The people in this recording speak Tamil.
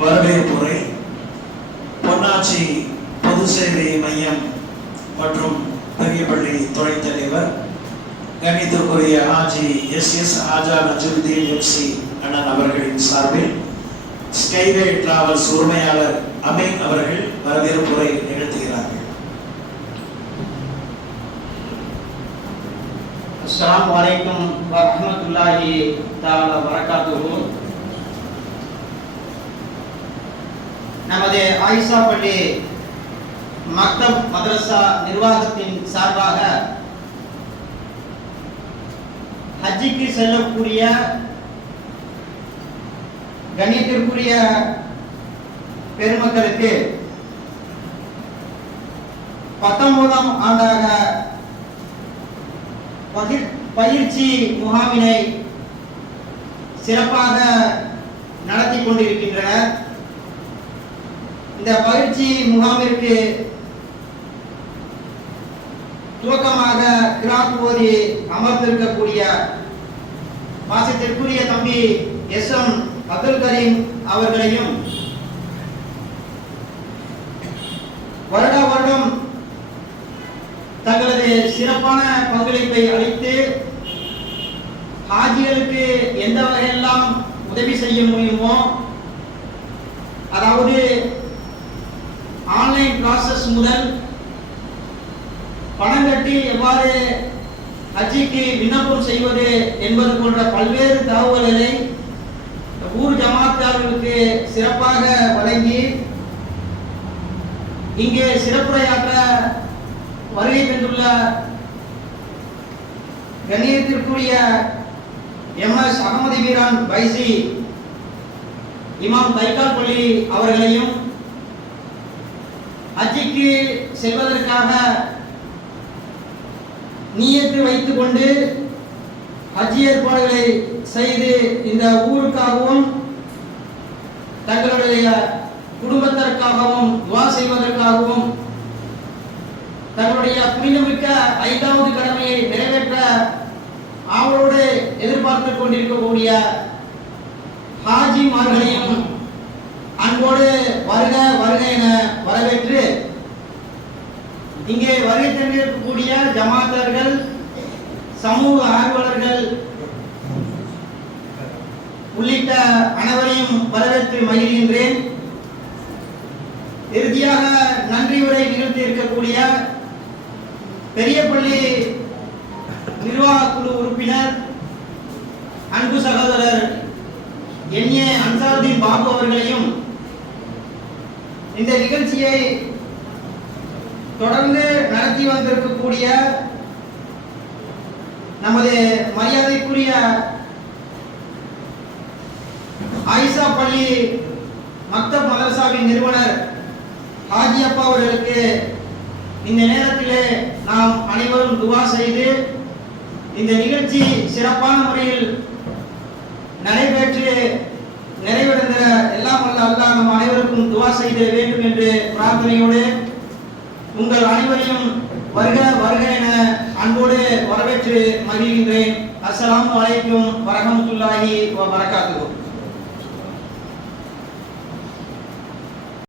வரவேற்புரை பொன்னாச்சி பொது சேவை மையம் மற்றும் பெரியப்பள்ளி துணைத் தலைவர் கணிதத்துக்குரிய ஹாஜி எஸ் ஆஜா நஜருதீன் எம்சி அண்ணன் அவர்களின் சார்பில் ஸ்கைவே டிராவல்ஸ் உரிமையாளர் அமீன் அவர்கள் வரவேற்புரை நிகழ்த்துகிறார்கள். அஸ்ஸலாமு அலைக்கும் வரஹ்மத்துல்லாஹி தஆலா வபரகாத்துஹு. நமது ஆயிஷா பள்ளி மக்தப் மதரசா நிர்வாகத்தின் சார்பாக ஹஜ்ஜிக்கு செல்லக்கூடிய கண்ணியத்திற்குரிய பெருமக்களுக்கு 19ஆம் ஆண்டாக பயிற்சி முகாமினை சிறப்பாக நடத்தி கொண்டிருக்கின்றனர். இந்த பயிற்சி முகாமிற்கு துவக்கமாக கிராத் ஓதி அமர்ந்திருக்கக்கூடிய பாசத்திற்குரிய தம்பி எஸ்.எம். அப்துல் கரீம் அவர்களையும் வருடம் தங்களது சிறப்பான பங்களிப்பை அளித்து ஹாஜிகளுக்கு எந்த வகையெல்லாம் உதவி செய்ய முடியுமோ, அதாவது ஆன்லைன் ப்ராசஸ் முதல் பணம் கட்டி எவ்வாறு ஹஜ்ஜிக்கு விண்ணப்பம் செய்வது என்பது போன்ற பல்வேறு தகவல்களை ஊர் ஜமாத்தார்களுக்கு சிறப்பாக வழங்கி இங்கே சிறப்புரையாற்ற வருகை தந்துள்ள கண்ணியத்திற்குரிய எம்.எஸ். அகமது வீரான் பைசி இமாம் தைக்கால் பள்ளி அவர்களையும் ஹஜ்ஜிக்கு செல்வதற்காக நியத்து வைத்துக் கொண்டு ஹஜ் ஏற்பாடுகளை செய்து இந்த ஊருக்காகவும் தங்களுடைய குடும்பத்திற்காகவும் துஆ செய்வதற்காகவும் தங்களுடைய புனிதமிக்க 5வது கடமையை நிறைவேற்ற அவரோடு எதிர்பார்த்துக் கொண்டிருக்கக்கூடிய ஹாஜிமார்களையும் அன்போடு வருக வருக என வரவேற்று இங்கே வருகை தந்திருக்கக்கூடிய ஜமாத்தார்கள், சமூக ஆர்வலர்கள் உள்ளிட்ட அனைவரையும் வரவேற்று மகிழ்கின்றேன். இறுதியாக நன்றி உரை நிகழ்த்தி இருக்கக்கூடிய பெரியப்பள்ளி நிர்வாக குழு உறுப்பினர் அன்பு சகோதரர் என்.ஏ. அன்சாருதீன் பாபு அவர்களையும் இந்த நிகழ்ச்சியை தொடர்ந்து நடத்தி வந்திருக்கக்கூடிய நமது மரியாதைக்குரிய ஆயிஷா பள்ளி மக்தப் மதரசாவின் நிறுவனர் ஹாஜி அப்பா அவர்களுக்கு இந்த நேரத்திலே நாம் அனைவரும் துஆ செய்து இந்த நிகழ்ச்சி சிறப்பான முறையில் நடைபெற்று நிறைவடைந்த எல்லாம் வல்ல அல்லாஹ் நம் அனைவருக்கும் துஆ செய்த வேண்டும் என்று பிரார்த்தனையோடு உங்கள் அனைவரையும் வருக வருக என அன்போடு வரவேற்று மகிழ்கின்றேன். அஸ்ஸலாமு அலைக்கும் வரஹ்மத்துல்லாஹி வபரகாத்துஹு.